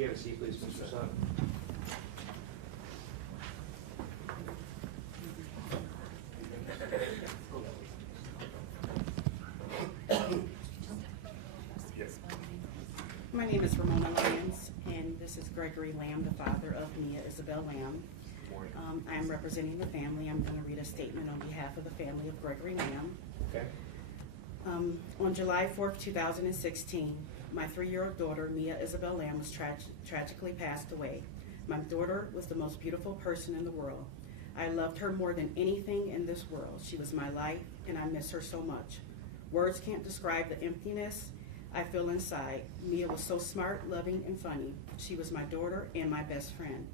you have a seat, please, Mr. Sutton? My name is Ramona Lyons, and this is Gregory Lamb, the father of Mia Isabel Lamb. I am representing the family. I'm going to read a statement on behalf of the family of Gregory Lamb. Okay. On July 4th, 2016, my 3-year-old daughter, Mia Isabel Lamb, was tragically passed away. My daughter was the most beautiful person in the world. I loved her more than anything in this world. She was my life, and I miss her so much. Words can't describe the emptiness I feel inside. Mia was so smart, loving, and funny. She was my daughter and my best friend.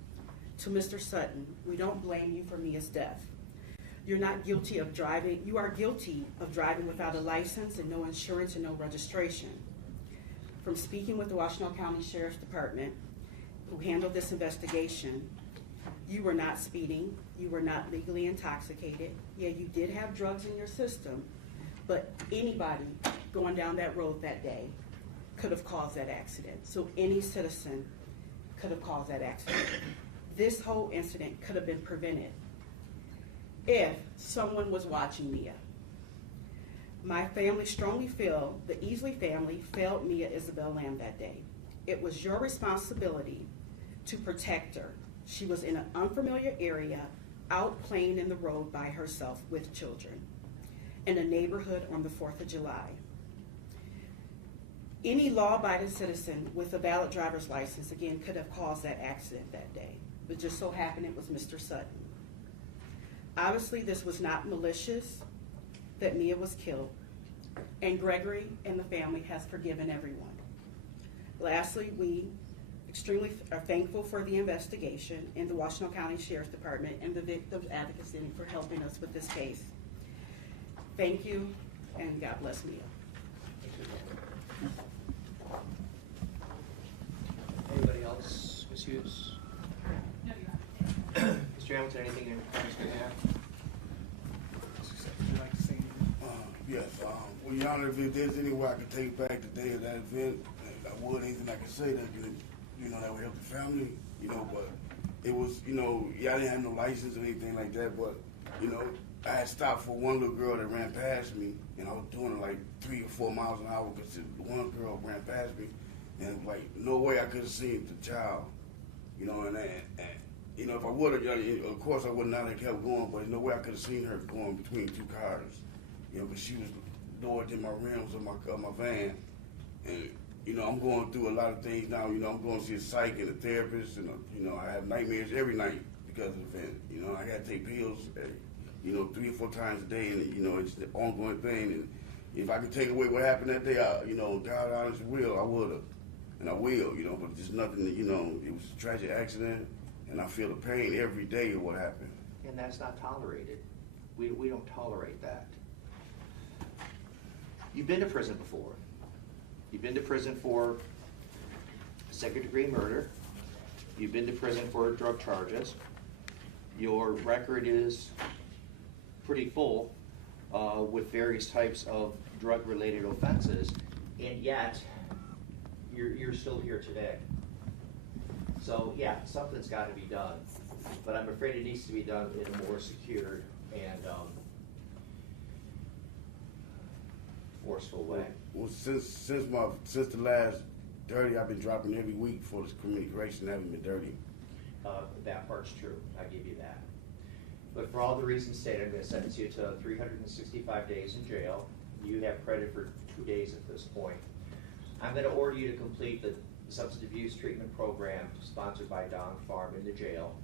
To Mr. Sutton, we don't blame you for Mia's death. You are guilty of driving without a license and no insurance and no registration. From speaking with the Washtenaw County Sheriff's Department, who handled this investigation, you were not speeding, you were not legally intoxicated. Yeah, you did have drugs in your system, but anybody going down that road that day could have caused that accident. So any citizen could have caused that accident. This whole incident could have been prevented if someone was watching Mia. My family strongly feel the Easley family failed Mia Isabel Lamb that day. It was your responsibility to protect her. She was in an unfamiliar area, out playing in the road by herself with children in a neighborhood on the 4th of July. Any law-abiding citizen with a valid driver's license, again, could have caused that accident that day. But just so happened it was Mr. Sutton. Obviously, this was not malicious that Mia was killed, and Gregory and the family has forgiven everyone. Lastly, we extremely are thankful for the investigation in the Washtenaw County Sheriff's Department and the Victims Advocacy for helping us with this case. Thank you, and God bless Mia. Anybody else? Ms. Hughes? No, you are. Mr. Hamilton, anything in Mr. Knapp? Would you like to say anything? Yes, well, Your Honor, if there's any way I could take back the day of that event, I would. Anything I could say that could, that would help the family, but it was, yeah, I didn't have no license or anything like that, but, I had stopped for one little girl that ran past me, and I was doing it like 3 or 4 miles an hour because one girl ran past me, and like, no way I could have seen the child, and if I would have, of course I would not have kept going, but there's no way I could have seen her going between 2 cars, because she was lower than my rims of my van, and I'm going through a lot of things now. I'm going to see a psych and a therapist, and I have nightmares every night because of the event. I got to take pills, 3 or 4 times a day, and it's the ongoing thing. And if I could take away what happened that day, God honest will, I would have, and I will, but just nothing. It was a tragic accident, and I feel the pain every day of what happened. And that's not tolerated. We don't tolerate that. You've been to prison before. You've been to prison for 2nd-degree murder. You've been to prison for drug charges. Your record is pretty full with various types of drug-related offenses, and yet you're still here today. So yeah, something's got to be done, but I'm afraid it needs to be done in a more secured and forceful way. Well, since the last dirty, I've been dropping every week for this community correction. Haven't been dirty. That part's true. I give you that. But for all the reasons stated, I'm going to sentence you to 365 days in jail. You have credit for 2 days at this point. I'm going to order you to complete the substance abuse treatment program sponsored by Don Farm in the jail.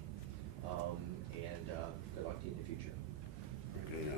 And good luck to you in the future. Okay,